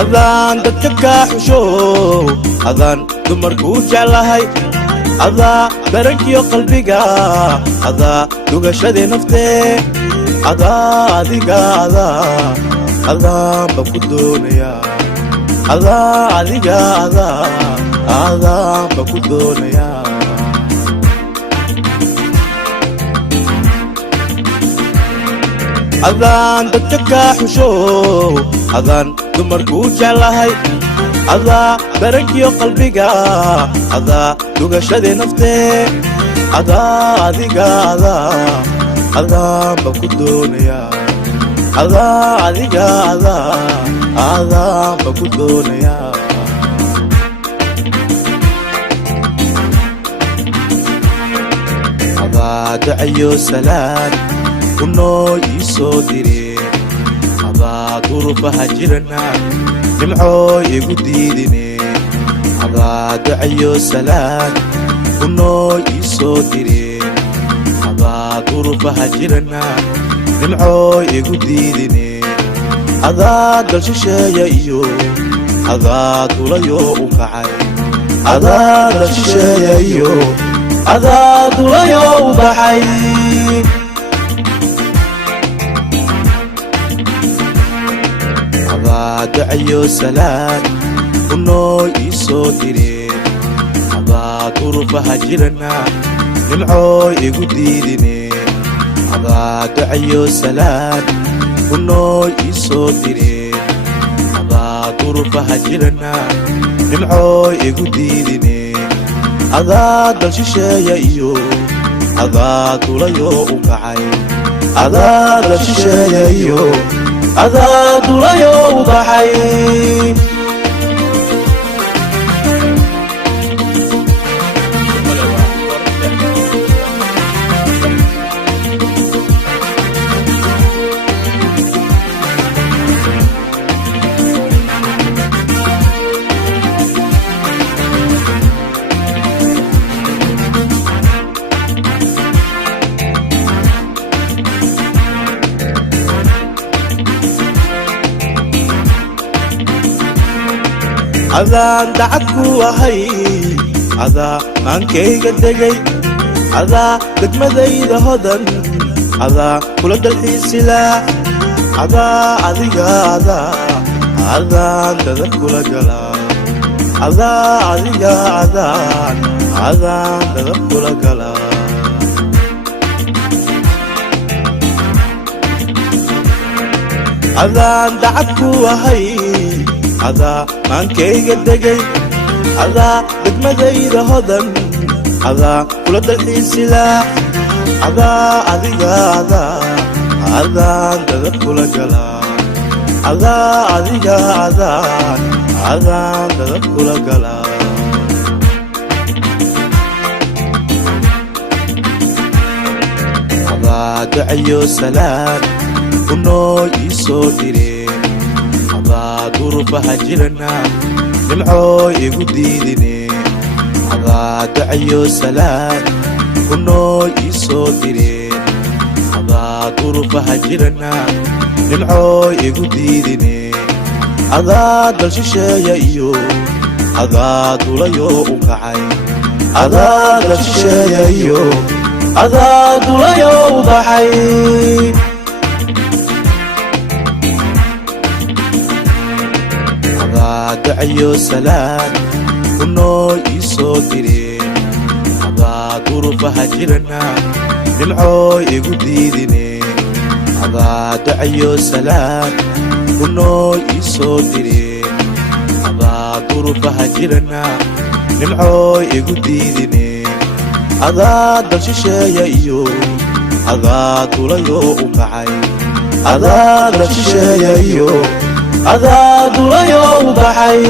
adaan dadka ka xusho adaan dumarku jeclahay adaa barankiyo qalbiga adaa dugashadii naftee adaa adiga adaan ba ku doonaya adaa adiga adaan ba ku doonaya adaan dadka ka xusho adaan dumarku jeclahay adaa barankiyo qalbiga adaa dugashadii naftee adaa adiga adaan ba ku doonaya adaa adiga adaan ba ku doonaya adaa dacayo salaan kunoo ii soo direen adaa durufaha jirana nimcoo igu diidine adaa dacayo salaan kunoo ii soo direen adaa durufaha jirana nimcoo igu diidine adaa dal shisheeya iyo adaa dulayo u kacay adaa dal shisheeya iyo adaa dulayo u baxay adaa dacayo salaan kunoo ii soo direen adaa durufaha jirana nimcoo igu diidine adaa dacayo salaan kunoo ii soo direen adaa durufaha jirana nimcoo igu diidine adaa dal shisheeya iyo adaa dulayo u kacay adaa dal shisheeya iyo adaa dulayo u baxay adaan dacad ku ahay adaa maankayga degay adaa degmadayda hodan adaa kula dalxiisilaa adaa adiga adaan dadab kula galaa adaa adiga adaan dadab kula galaa adaan dacad ku ahay adaa maankayga degay adaa degmadayda hodan adaa kula dalxiisilaa adaa adiga adaan dadab kula galaa adaa adiga adaan dadab kula galaa adaa dacayo salaan kunoo ii soo direen adaa durufaha jirana nimcoo igu diidine adaa dacayo salaan kunoo ii soo direen adaa durufaha jirana nimcoo igu diidine adaa dal shisheeya iyo adaa dulayo u kacay adaa dal shisheeya iyo adaa dulayo u baxay dacayo salaan kunoo ii soo direen adaa durufaha jirana nimcoo igu diidine adaa dacayo salaan kunoo ii soo direen adaa durufaha jirana nimcoo igu diidine adaa dal shisheeya iyo adaa dulayo u kacay adaa dal shisheeya iyo adaa dulayo u baxay